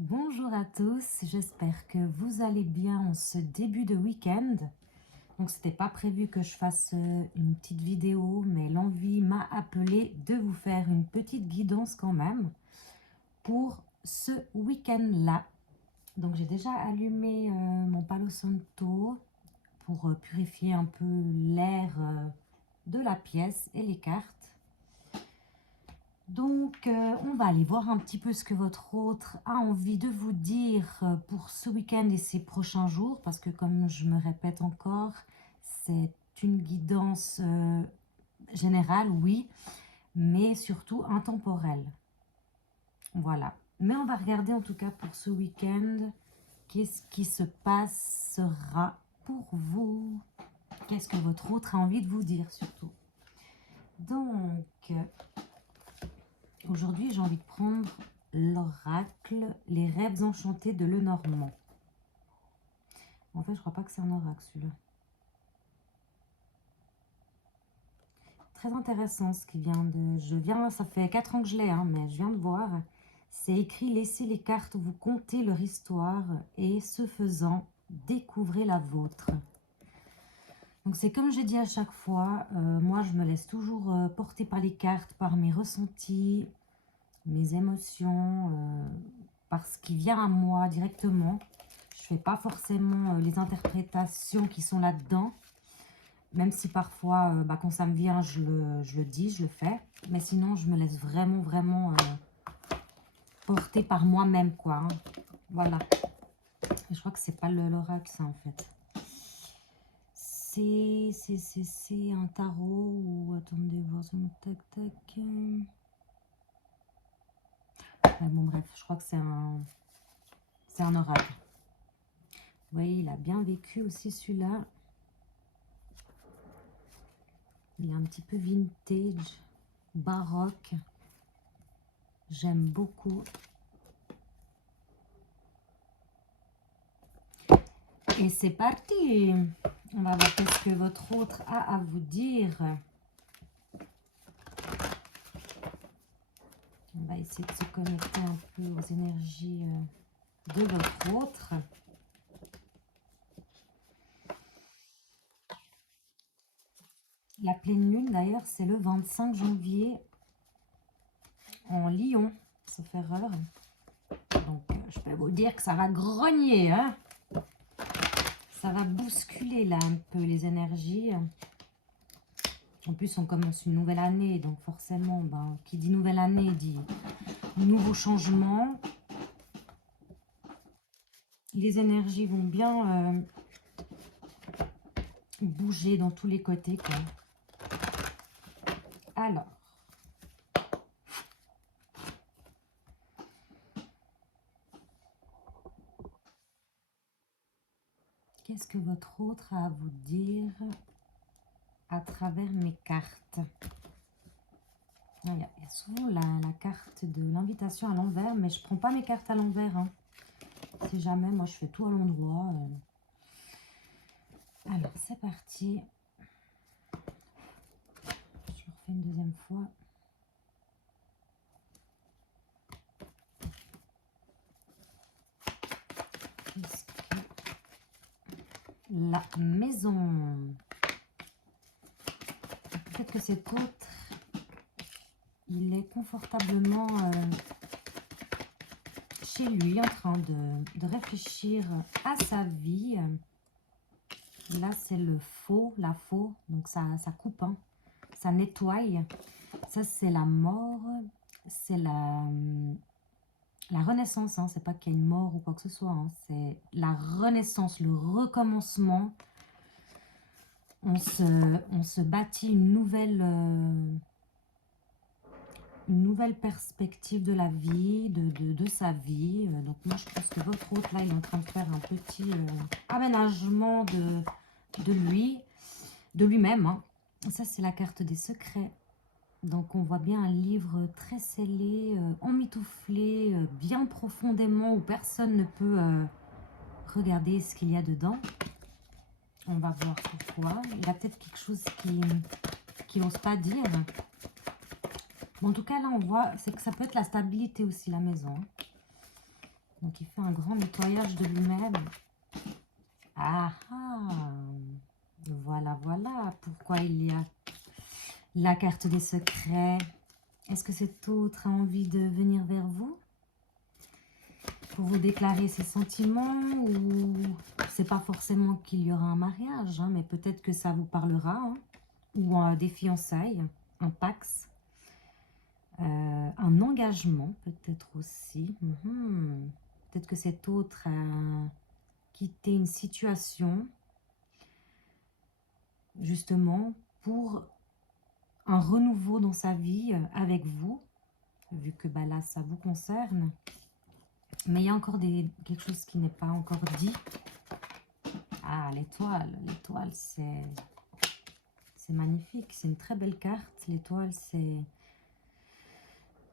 Bonjour à tous, j'espère que vous allez bien en ce début de week-end. Donc c'était pas prévu que je fasse une petite vidéo, mais l'envie m'a appelé de vous faire une petite guidance quand même pour ce week-end-là. Donc j'ai déjà allumé mon Palo Santo pour purifier un peu l'air de la pièce et les cartes. Donc, on va aller voir un petit peu ce que votre autre a envie de vous dire pour ce week-end et ces prochains jours, parce que comme je me répète encore, c'est une guidance générale, oui, mais surtout intemporelle. Voilà. Mais on va regarder en tout cas pour ce week-end, qu'est-ce qui se passera pour vous. Qu'est-ce que votre autre a envie de vous dire surtout. Donc... Aujourd'hui, j'ai envie de prendre l'oracle, les rêves enchantés de Lenormand. En fait, je crois pas que c'est un oracle, celui-là. Très intéressant ce qui vient de... ça fait 4 ans que je l'ai, hein, mais je viens de voir. C'est écrit « Laissez les cartes vous conter leur histoire et, ce faisant, découvrez la vôtre ». Donc, c'est comme j'ai dit à chaque fois, moi, je me laisse toujours porter par les cartes, par mes ressentis, mes émotions, par ce qui vient à moi directement. Je ne fais pas forcément les interprétations qui sont là-dedans, même si parfois, quand ça me vient, je le dis, je le fais. Mais sinon, je me laisse vraiment porter par moi-même, quoi. Hein. Voilà. Et je crois que c'est pas l'oracle, ça, en fait. C'est un tarot ou... Attendez, voir ça. Tac, tac. Bon, bref, je crois que c'est un oracle. Vous voyez, il a bien vécu aussi celui-là. Il est un petit peu vintage, baroque. J'aime beaucoup. Et c'est parti. On va voir qu'est-ce que votre autre a à vous dire. On va essayer de se connecter un peu aux énergies de votre autre. La pleine lune, d'ailleurs, c'est le 25 janvier en Lion, sauf erreur. Donc, je peux vous dire que ça va grogner, hein. Ça va bousculer, là, un peu les énergies. En plus, on commence une nouvelle année, donc forcément, qui dit nouvelle année, dit nouveau changement. Les énergies vont bien bouger dans tous les côtés, quoi. Alors, qu'est-ce que votre autre a à vous dire à travers mes cartes? Il y a souvent la carte de l'invitation à l'envers, mais je ne prends pas mes cartes à l'envers. Hein. Si jamais, moi, je fais tout à l'endroit. Alors, c'est parti. Je le refais une deuxième fois. La maison. Peut-être que cet autre, il est confortablement chez lui en train de réfléchir à sa vie. Là, c'est le faux, la faux, donc ça coupe, hein, ça nettoie. Ça, c'est la mort, c'est la renaissance, hein, c'est pas qu'il y a une mort ou quoi que ce soit, hein, c'est la renaissance, le recommencement. On se bâtit une nouvelle perspective de la vie, de sa vie. Donc moi, je pense que votre autre, là, il est en train de faire un petit aménagement de lui-même. Hein. Ça, c'est la carte des secrets. Donc, on voit bien un livre très scellé, emmitouflé, bien profondément, où personne ne peut regarder ce qu'il y a dedans. On va voir pourquoi. Il a peut-être quelque chose qu'il n'ose pas dire. Bon, en tout cas, là, on voit, c'est que ça peut être la stabilité aussi, la maison. Donc il fait un grand nettoyage de lui-même. Ah ah! Voilà, voilà pourquoi il y a la carte des secrets. Est-ce que cet autre a envie de venir vers vous pour vous déclarer ses sentiments, ou c'est pas forcément qu'il y aura un mariage, hein, mais peut-être que ça vous parlera, hein, ou des fiançailles, un pax, un engagement peut-être aussi. Peut-être que cet autre a quitté une situation justement pour un renouveau dans sa vie avec vous, vu que bah, là ça vous concerne. Mais il y a encore quelque chose qui n'est pas encore dit. Ah, l'étoile. L'étoile, c'est magnifique. C'est une très belle carte. L'étoile, c'est...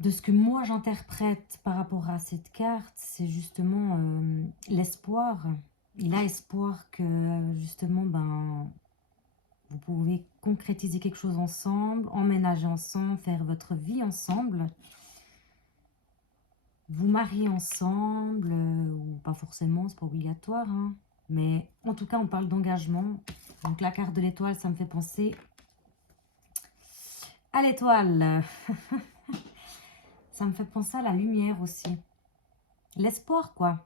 De ce que moi, j'interprète par rapport à cette carte, c'est justement l'espoir. Il a espoir que, justement, ben, vous pouvez concrétiser quelque chose ensemble, emménager ensemble, faire votre vie ensemble. Vous marier ensemble, ou pas forcément, c'est pas obligatoire, hein. Mais en tout cas, on parle d'engagement. Donc la carte de l'étoile, ça me fait penser à l'étoile. Ça me fait penser à la lumière aussi. L'espoir, quoi.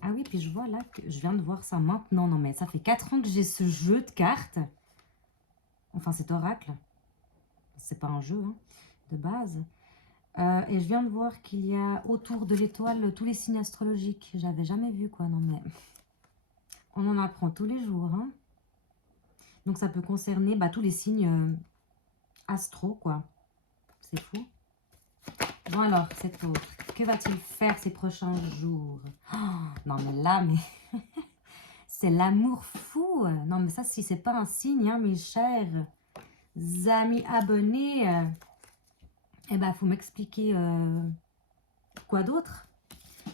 Ah oui, puis je vois là, que je viens de voir ça maintenant. Non, mais ça fait 4 ans que j'ai ce jeu de cartes. Enfin, cet oracle. C'est pas un jeu, hein, de base. Et je viens de voir qu'il y a autour de l'étoile tous les signes astrologiques. J'avais jamais vu, quoi. Non, mais on en apprend tous les jours, hein. Donc ça peut concerner bah, tous les signes astro, quoi. C'est fou. Bon alors, cet autre, que va-t-il faire ces prochains jours? Oh, non mais là, mais c'est l'amour fou. Non mais ça, si c'est pas un signe, hein, mes chers amis abonnés, eh ben, faut m'expliquer quoi d'autre?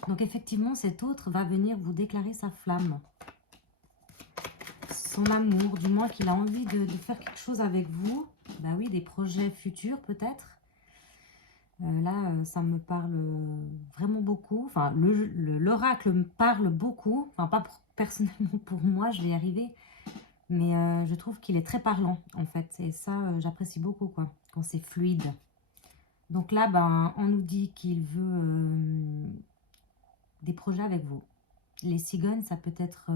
Donc effectivement, cet autre va venir vous déclarer sa flamme. Son amour, du moins qu'il a envie de faire quelque chose avec vous. Bah oui, des projets futurs peut-être. Là, ça me parle vraiment beaucoup. Enfin, l'oracle me parle beaucoup. Enfin, pas personnellement pour moi, je vais y arriver. Mais je trouve qu'il est très parlant, en fait. Et ça, j'apprécie beaucoup, quoi, quand c'est fluide. Donc là, ben, on nous dit qu'il veut des projets avec vous. Les cigognes, ça peut être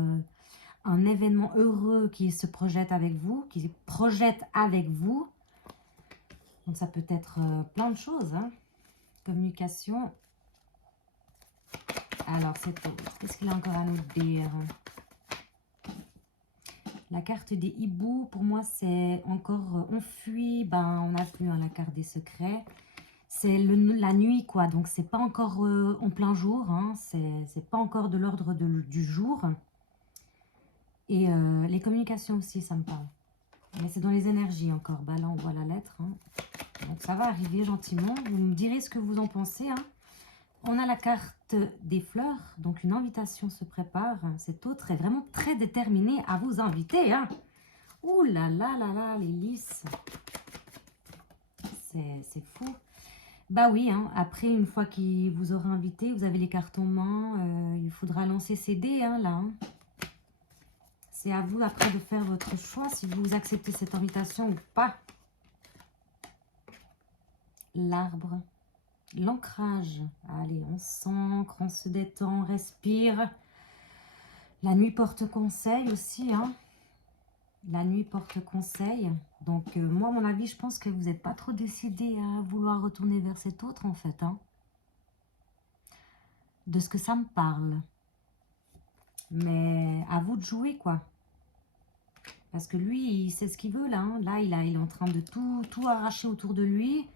un événement heureux qui se projette avec vous, qui se projette avec vous. Donc ça peut être plein de choses, hein. Communication. Alors, c'est tout. Qu'est-ce qu'il a encore à nous dire? La carte des hiboux, pour moi, c'est encore... on fuit, ben, on a plus, hein, la carte des secrets. C'est la nuit, quoi. Donc, c'est pas encore en plein jour. Hein, c'est pas encore de l'ordre du jour. Et les communications aussi, ça me parle. Mais c'est dans les énergies encore. Bah, là, on voit la lettre. Hein. Donc, ça va arriver gentiment. Vous me direz ce que vous en pensez, hein. On a la carte des fleurs, donc une invitation se prépare. Cet autre est vraiment très déterminé à vous inviter, hein. Ouh là là là là, les lys. C'est fou. Bah oui, hein, après, une fois qu'il vous aura invité, vous avez les cartes en main. Il faudra lancer ses dés, hein, là. Hein. C'est à vous après de faire votre choix, si vous acceptez cette invitation ou pas. L'arbre. L'ancrage. Allez, on s'ancre, on se détend, on respire. La nuit porte conseil aussi, hein. La nuit porte conseil. Donc, moi, à mon avis, je pense que vous n'êtes pas trop décidé à vouloir retourner vers cet autre, en fait, hein. De ce que ça me parle. Mais à vous de jouer, quoi. Parce que lui, il sait ce qu'il veut, là. Hein. Là, il est en train de tout arracher autour de lui.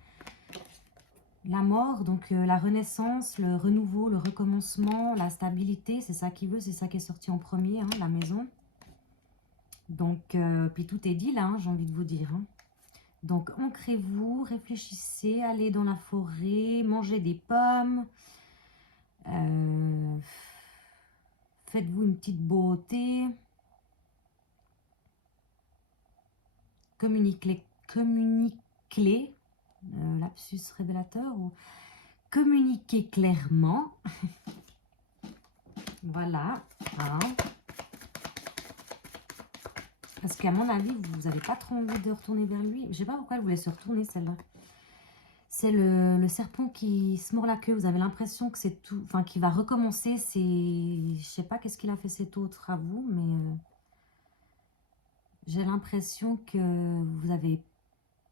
La mort, donc la renaissance, le renouveau, le recommencement, la stabilité, c'est ça qu'il veut, c'est ça qui est sorti en premier, hein, la maison. Donc, puis tout est dit là, hein, j'ai envie de vous dire. Hein. Donc, ancrez-vous, réfléchissez, allez dans la forêt, mangez des pommes. Faites-vous une petite beauté. Communiquez, lapsus révélateur. Ou communiquer clairement. Voilà. Hein. Parce qu'à mon avis, vous n'avez pas trop envie de retourner vers lui. Je ne sais pas pourquoi elle voulait se retourner, celle-là. C'est le serpent qui se mord la queue. Vous avez l'impression que c'est tout... Enfin, qu'il va recommencer. C'est... Je sais pas qu'est-ce qu'il a fait cet autre à vous, mais... j'ai l'impression que vous avez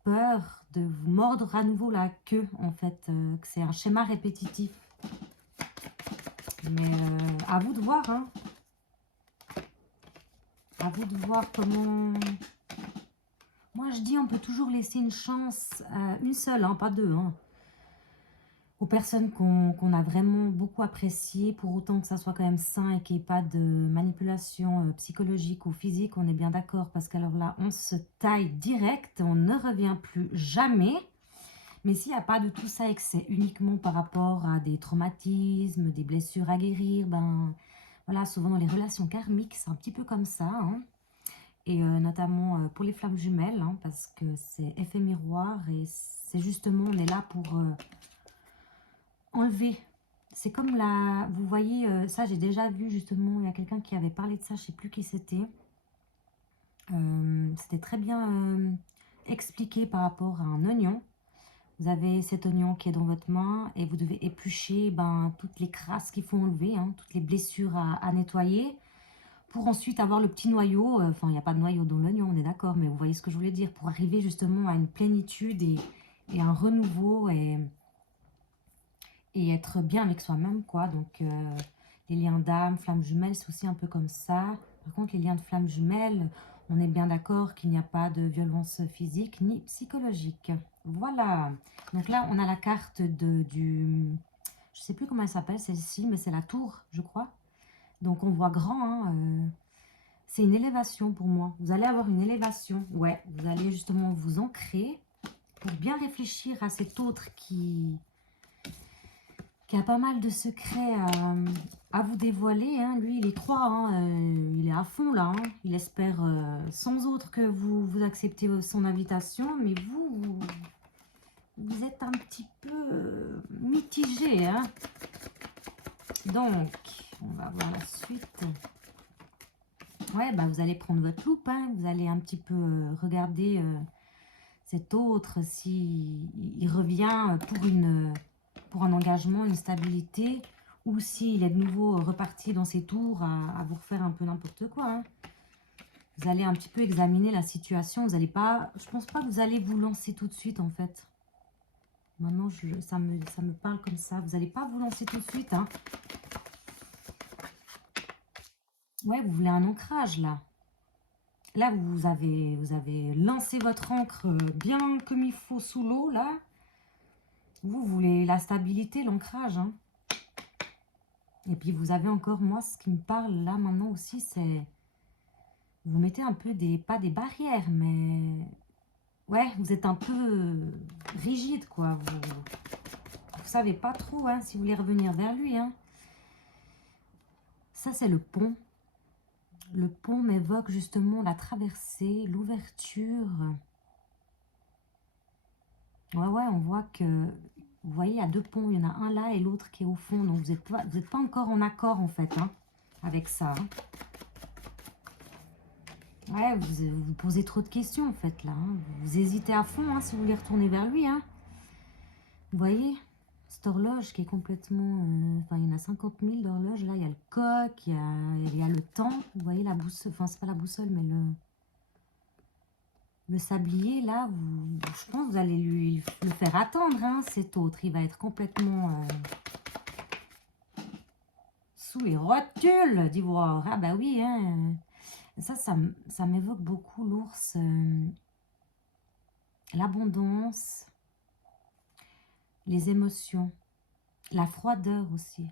peur de vous mordre à nouveau la queue, en fait. Que c'est un schéma répétitif. Mais à vous de voir, hein. À vous de voir comment... Moi, je dis on peut toujours laisser une chance, une seule, hein, pas deux, hein, aux personnes qu'on a vraiment beaucoup appréciées, pour autant que ça soit quand même sain et qu'il n'y ait pas de manipulation psychologique ou physique, on est bien d'accord, parce qu'alors là, on se taille direct, on ne revient plus jamais. Mais s'il n'y a pas de tout ça et que c'est uniquement par rapport à des traumatismes, des blessures à guérir, ben voilà, souvent dans les relations karmiques, c'est un petit peu comme ça, hein. Et notamment pour les flammes jumelles, hein, parce que c'est effet miroir et c'est justement, on est là pour enlever. C'est comme la... Vous voyez, ça j'ai déjà vu justement, il y a quelqu'un qui avait parlé de ça, je ne sais plus qui c'était. C'était très bien expliqué par rapport à un oignon. Vous avez cet oignon qui est dans votre main et vous devez éplucher toutes les crasses qu'il faut enlever, hein, toutes les blessures à nettoyer, pour ensuite avoir le petit noyau. Enfin, il n'y a pas de noyau dans l'oignon, on est d'accord, mais vous voyez ce que je voulais dire, pour arriver justement à une plénitude et un renouveau et être bien avec soi-même, quoi. Donc, les liens d'âme, flammes jumelles, c'est aussi un peu comme ça. Par contre, les liens de flammes jumelles, on est bien d'accord qu'il n'y a pas de violence physique ni psychologique. Voilà. Donc là, on a la carte du... Je ne sais plus comment elle s'appelle, celle-ci, mais c'est la tour, je crois. Donc, on voit grand, hein, c'est une élévation pour moi. Vous allez avoir une élévation. Ouais, vous allez justement vous ancrer pour bien réfléchir à cet autre qui a pas mal de secrets à vous dévoiler. Hein. Lui, il est 3, hein, il est à fond là. Hein. Il espère sans autre que vous acceptez son invitation. Mais vous êtes un petit peu mitigé. Hein. Donc, on va voir la suite. Ouais, bah, vous allez prendre votre loupe. Hein. Vous allez un petit peu regarder cet autre s'il revient pour un engagement, une stabilité, ou s'il est de nouveau reparti dans ses tours à vous refaire un peu n'importe quoi. Hein. Vous allez un petit peu examiner la situation. Vous n'allez pas, je pense pas que vous allez vous lancer tout de suite, en fait. Maintenant, ça me parle comme ça. Vous n'allez pas vous lancer tout de suite. Hein. Ouais, vous voulez un ancrage, là. Là, vous avez lancé votre ancre bien comme il faut sous l'eau, là. Vous voulez la stabilité, l'ancrage. Hein. Et puis, vous avez encore, moi, ce qui me parle là, maintenant aussi, c'est... Vous mettez un peu pas des barrières, mais... Ouais, vous êtes un peu rigide, quoi. Vous savez pas trop, hein, si vous voulez revenir vers lui, hein. Ça, c'est le pont. Le pont m'évoque justement la traversée, l'ouverture. Ouais, ouais, on voit que... Vous voyez, il y a 2 ponts. Il y en a un là et l'autre qui est au fond. Donc, vous êtes pas encore en accord, en fait, hein, avec ça. Hein. Ouais, vous posez trop de questions, en fait, là. Hein. Vous hésitez à fond, hein, si vous voulez retourner vers lui. Hein. Vous voyez, cette horloge qui est complètement... Enfin, il y en a 50 000 d'horloges. Là, il y a le coq, il y a le temps. Vous voyez, la boussole... Enfin, c'est pas la boussole, mais le sablier, là, je pense que vous allez le faire attendre, hein, cet autre. Il va être complètement sous les rotules d'ivoire. Ah bah oui, hein. Ça m'évoque beaucoup l'ours, l'abondance, les émotions, la froideur aussi.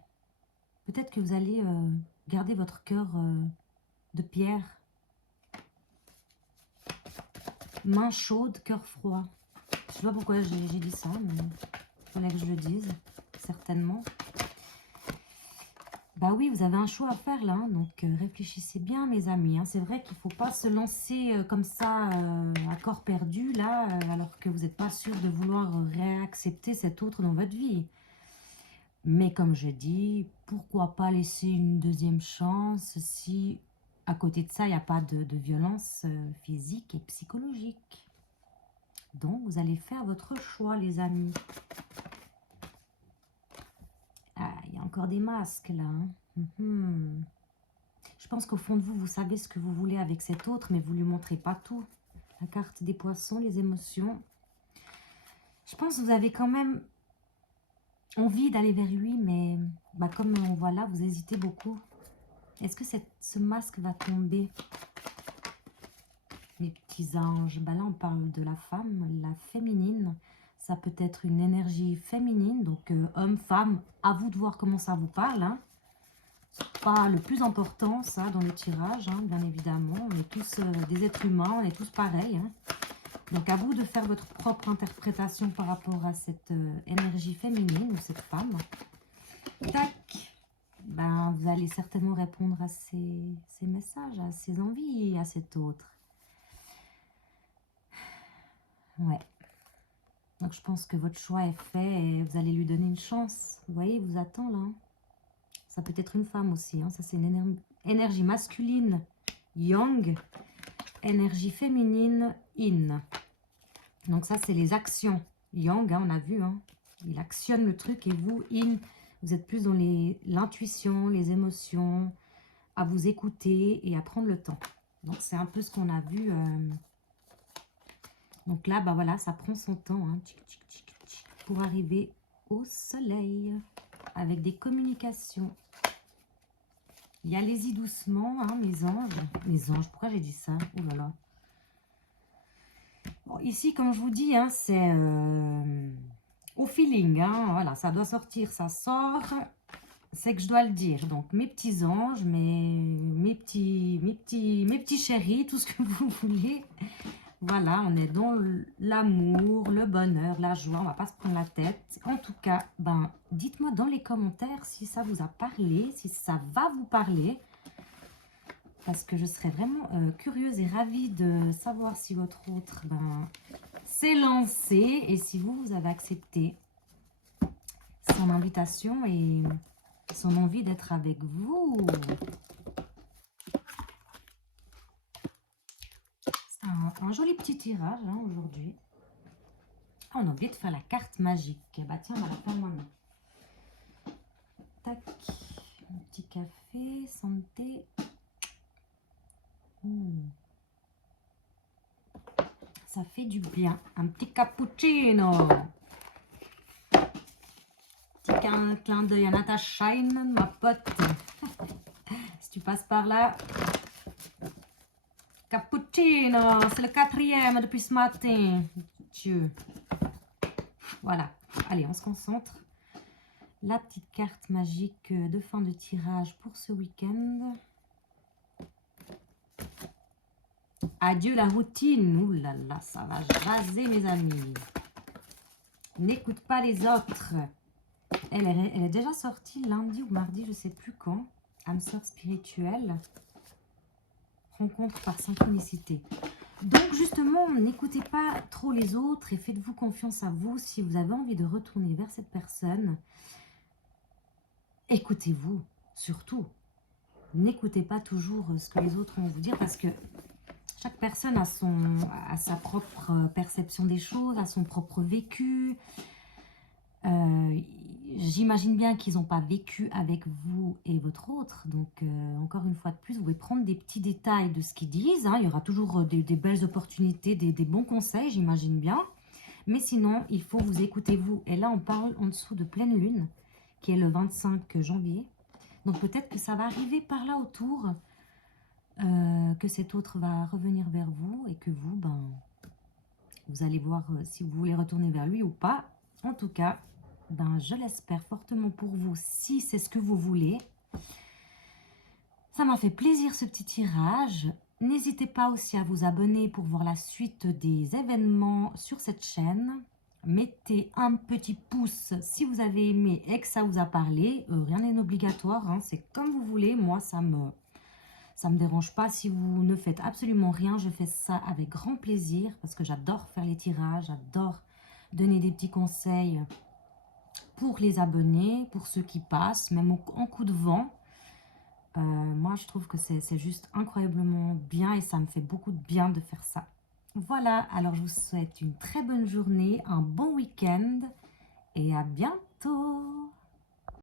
Peut-être que vous allez garder votre cœur de pierre. Main chaude, cœur froid. Je sais pas pourquoi j'ai dit ça, mais il fallait que je le dise, certainement. Bah oui, vous avez un choix à faire là, hein, donc réfléchissez bien mes amis. Hein. C'est vrai qu'il ne faut pas se lancer comme ça à corps perdu là, alors que vous n'êtes pas sûr de vouloir réaccepter cet autre dans votre vie. Mais comme je dis, pourquoi pas laisser une deuxième chance si à côté de ça, il n'y a pas de violence physique et psychologique. Donc, vous allez faire votre choix, les amis. Ah, il y a encore des masques, là. Hein. Je pense qu'au fond de vous, vous savez ce que vous voulez avec cet autre, mais vous ne lui montrez pas tout. La carte des poissons, les émotions. Je pense que vous avez quand même envie d'aller vers lui, mais bah, comme on voit là, vous hésitez beaucoup. Est-ce que ce masque va tomber? Mes petits anges, bah là on parle de la femme, la féminine. Ça peut être une énergie féminine, donc homme, femme, à vous de voir comment ça vous parle. Hein. Pas le plus important, ça, dans le tirage, hein, bien évidemment. On est tous des êtres humains, on est tous pareils. Hein. Donc, à vous de faire votre propre interprétation par rapport à cette énergie féminine ou cette femme. Tac. Ben, vous allez certainement répondre à ces messages, à ces envies, à cet autre. Ouais. Donc, je pense que votre choix est fait et vous allez lui donner une chance. Vous voyez, il vous attend là. Ça peut être une femme aussi. Hein. Ça, c'est une énergie masculine, yang. Énergie féminine, yin. Donc ça, c'est les actions. Yang, hein, on a vu. Hein. Il actionne le truc et vous, yin, vous êtes plus dans l'intuition, les émotions, à vous écouter et à prendre le temps. Donc, c'est un peu ce qu'on a vu. Donc là, bah voilà, ça prend son temps hein, pour arriver au soleil avec des communications. Y allez-y doucement, hein, mes anges. Mes anges, pourquoi j'ai dit ça? Oh là là. Bon, ici, comme je vous dis, hein, c'est au feeling. Hein, voilà, ça doit sortir, ça sort. C'est que je dois le dire. Donc, mes petits anges, mes petits chéris, tout ce que vous voulez. Voilà, on est dans l'amour, le bonheur, la joie. On va pas se prendre la tête. En tout cas, ben, dites-moi dans les commentaires si ça vous a parlé, si ça va vous parler. Parce que je serais vraiment curieuse et ravie de savoir si votre autre s'est lancé et si vous avez accepté son invitation et son envie d'être avec vous. C'est un joli petit tirage hein, aujourd'hui. Ah, on a oublié de faire la carte magique. Bah tiens, on va la faire maintenant. Tac, un petit café, santé. Ça fait du bien. Un petit cappuccino. Petit clin d'œil à Natasha Shine, ma pote. Si tu passes par là. Cappuccino, c'est le 4e depuis ce matin. Dieu. Voilà. Allez, on se concentre. La petite carte magique de fin de tirage pour ce week-end. Adieu la routine. Ouh là là, ça va jaser mes amis. N'écoute pas les autres. Elle est déjà sortie lundi ou mardi, je ne sais plus quand. Âme sœur spirituelle. Rencontre par synchronicité. Donc justement, n'écoutez pas trop les autres et faites-vous confiance à vous. Si vous avez envie de retourner vers cette personne, écoutez-vous, surtout. N'écoutez pas toujours ce que les autres vont vous dire parce que chaque personne a sa propre perception des choses, a son propre vécu. J'imagine bien qu'ils n'ont pas vécu avec vous et votre autre. Donc, encore une fois de plus, vous pouvez prendre des petits détails de ce qu'ils disent. Hein. Il y aura toujours des belles opportunités, des bons conseils, j'imagine bien. Mais sinon, il faut vous écouter vous. Et là, on parle en dessous de pleine lune, qui est le 25 janvier. Donc, peut-être que ça va arriver par là autour, que cet autre va revenir vers vous et que vous, vous allez voir si vous voulez retourner vers lui ou pas. En tout cas, je l'espère fortement pour vous, si c'est ce que vous voulez. Ça m'a fait plaisir ce petit tirage. N'hésitez pas aussi à vous abonner pour voir la suite des événements sur cette chaîne. Mettez un petit pouce si vous avez aimé et que ça vous a parlé. Rien n'est obligatoire, hein, c'est comme vous voulez. Moi, ça me dérange pas. Si vous ne faites absolument rien, je fais ça avec grand plaisir parce que j'adore faire les tirages, j'adore donner des petits conseils pour les abonnés, pour ceux qui passent, même en coup de vent. Moi, je trouve que c'est juste incroyablement bien et ça me fait beaucoup de bien de faire ça. Voilà, alors je vous souhaite une très bonne journée, un bon week-end et à bientôt!